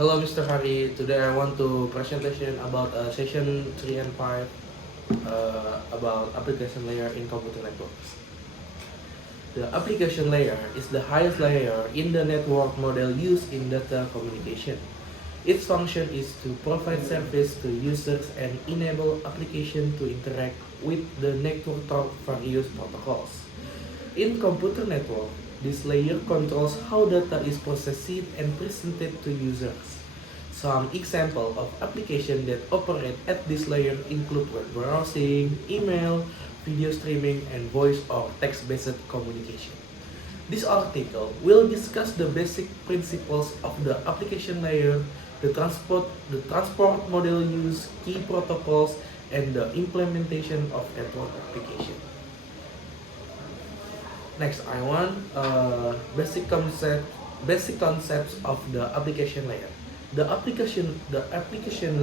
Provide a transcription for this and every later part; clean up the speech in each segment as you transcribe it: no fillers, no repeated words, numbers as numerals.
Hello, Mr. Hari. Today I want to presentation about session 3 and 5 about application layer in computer networks. The application layer is the highest layer in the network model used in data communication. Its function is to provide service to users and enable application to interact with the network through various protocols. In computer network, this layer controls how data is processed and presented to users. Some examples of applications that operate at this layer include web browsing, email, video streaming, and voice or text-based communication. This article will discuss the basic principles of the application layer, the transport model use, key protocols, and the implementation of network application. Next, I want basic concepts of the application layer. The application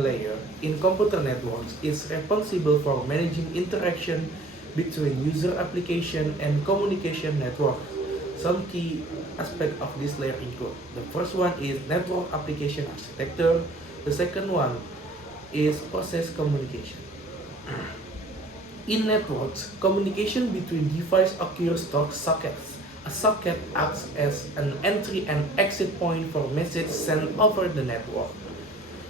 layer in computer networks is responsible for managing interaction between user application and communication network. Some key aspects of this layer include: the first one is network application architecture. The second one is process communication. In networks, communication between devices occurs through sockets. A socket acts as an entry and exit point for messages sent over the network.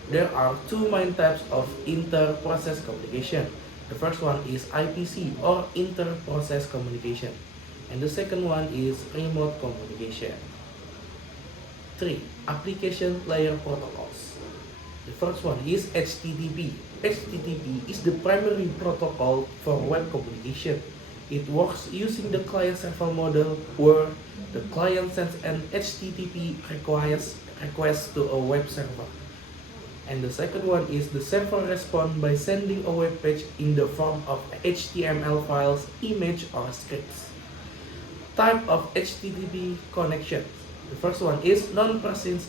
There are two main types of inter-process communication. The first one is IPC or inter-process communication, and the second one is remote communication. 3. Application layer protocols. The first one is HTTP. HTTP is the primary protocol for web communication. It works using the client-server model where the client sends an HTTP request to a web server. And the second one is the server responds by sending a web page in the form of HTML files, image, or scripts. Type of HTTP connection. The first one is non-persistent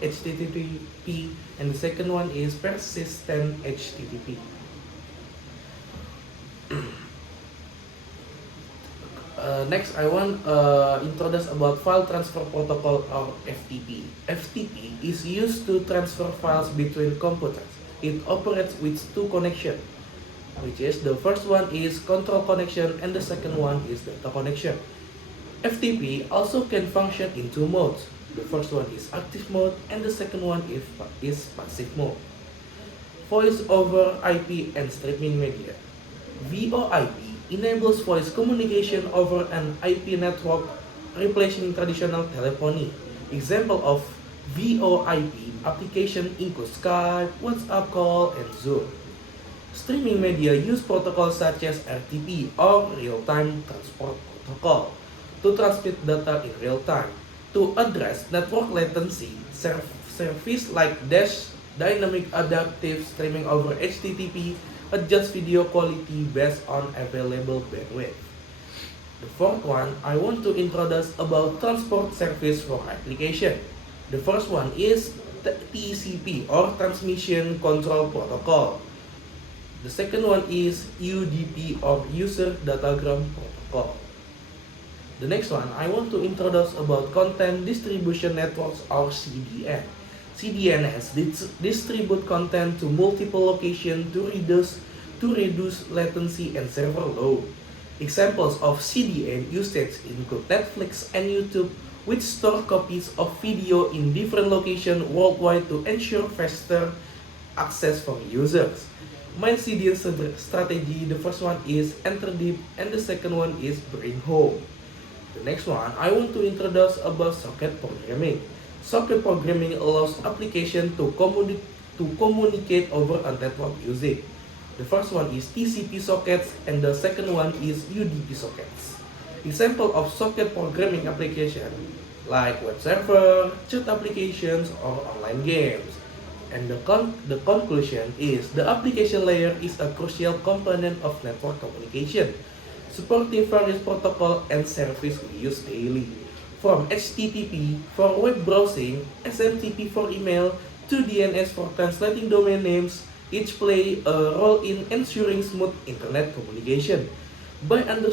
HTTP, and the second one is persistent HTTP. Next, I want introduce about file transfer protocol or FTP. FTP is used to transfer files between computers. It operates with two connections, which is the first one is control connection and the second one is data connection. FTP also can function in two modes. The first one is active mode and the second one is passive mode. Voice over IP and streaming media. VoIP enables voice communication over an IP network, replacing traditional telephony. Example of VoIP application include Skype, WhatsApp call, and Zoom. Streaming media use protocols such as RTP or real-time transport protocol to transmit data in real time. To address network latency, service like Dash Dynamic Adaptive Streaming over HTTP adjust video quality based on available bandwidth. The fourth one, I want to introduce about transport service for application. The first one is TCP or Transmission Control Protocol. The second one is UDP or User Datagram Protocol. The next one, I want to introduce about Content Distribution Networks or CDN. CDNs distribute content to multiple locations to reduce latency and server load. Examples of CDN usage include Netflix and YouTube, which store copies of video in different locations worldwide to ensure faster access for users. My CDN strategy, the first one is enter deep and the second one is bring home. The next one, I want to introduce about socket programming. Socket programming allows application to communicate over a network using. The first one is TCP sockets and the second one is UDP sockets. Example of socket programming application like web server, chat applications, or online games. And the conclusion is the application layer is a crucial component of network communication, supporting various protocol and service we use daily. From HTTP for web browsing, SMTP for email, to DNS for translating domain names, each play a role in ensuring smooth internet communication. By understanding